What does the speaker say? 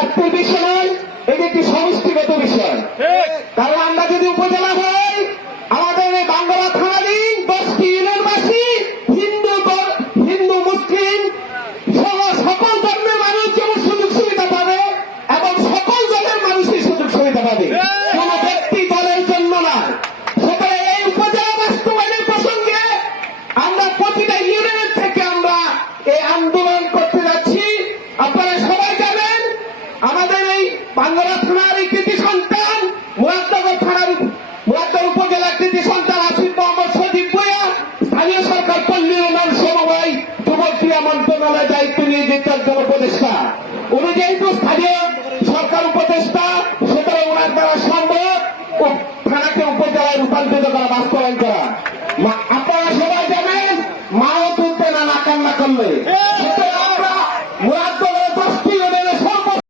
স্বার্থের বিষয় নয়, এটি একটি সমষ্টিগত বিষয়। কারণ আমরা যদি উপজেলা হই, আমাদের এই বাঙ্গালা থানাধীন 10টি ইউনিয়নবাসী হিন্দু মুসলিম সহ সকল ধর্মের মানুষ যেমন সুযোগ সুবিধা পাবে এবং সকল দলের মানুষই সুযোগ সুবিধা পাবে, কোন ব্যক্তি দলের জন্য না। সুতরাং এই উপজেলা বাস্তবায়নের প্রসঙ্গে আমরা প্রতিটা ইউনিয়ন থেকে আমরা এই আন্দোলন করতে যাচ্ছি। আপনারা সবাই জানেন আমাদের এই বাঙ্গালা থানার এই কৃতি সন্তান, মুরাদনগর উপজেলার কৃতি সন্তান আসিফ মোহাম্মদ সজীব ভূঁইয়া স্থানীয় সরকার পল্লী উন্নয়ন সমবায় যুবক ক্রীড়া মন্ত্রণালয়ের দায়িত্ব নিয়ে যেতে একজন উপদেষ্টা। উনি যেহেতু স্থানীয় সরকার উপদেষ্টা, সুতরাং ওনার দ্বারা সম্ভব থানাকে উপজেলায় রূপান্তরিত করা, বাস্তবায়ন করা।